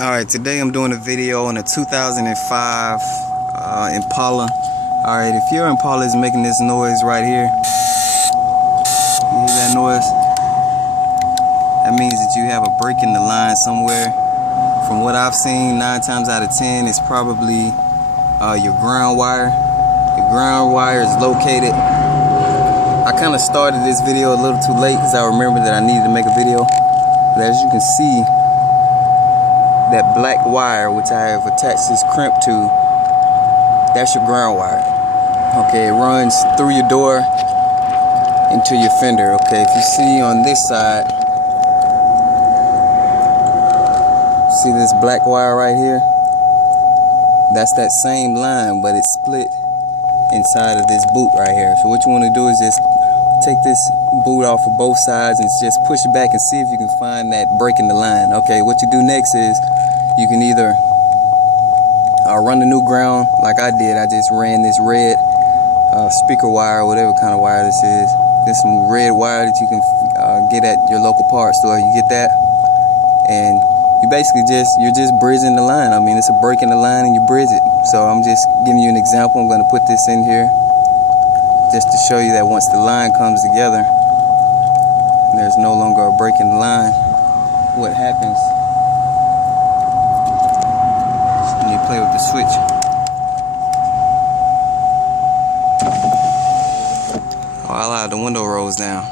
Alright, today I'm doing a video on a 2005 Impala. Alright, if your Impala is making this noise right here, you hear that noise? That means that you have a break in the line somewhere. From what I've seen, 9 times out of 10, it's probably your ground wire. Your ground wire is located. I kind of started this video a little too late because I remembered that I needed to make a video. But as you can see, that black wire which I have attached this crimp to, that's your ground wire. Okay, it runs through your door into your fender. Okay, if you see on this side, see this black wire right here? That's that same line, but it's split inside of this boot right here. So what you want to do is just take this boot off of both sides and just push it back and see if you can find that break in the line. Okay, what you do next is you can either run the new ground like I did. I just ran this red speaker wire, whatever kind of wire this is. There's some red wire that you can get at your local parts store. You get that, and you basically you're just bridging the line. I mean, it's a break in the line and you bridge it. So I'm just giving you an example. I'm going to put this in here just to show you that once the line comes together, there's no longer a break in the line. What happens when you play with the switch? Oh, I allowed the window rolls down.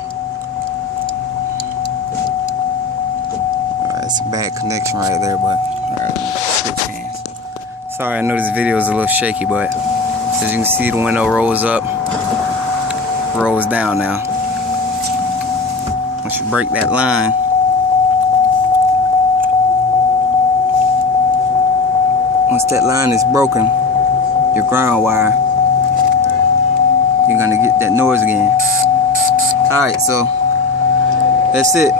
Alright, it's a bad connection right there, but alright, switch hands. Sorry, I know this video is a little shaky, but as you can see, the window rolls up, rolls down now. Once you break that line, once that line is broken, your ground wire, you're gonna get that noise again. Alright, so that's it.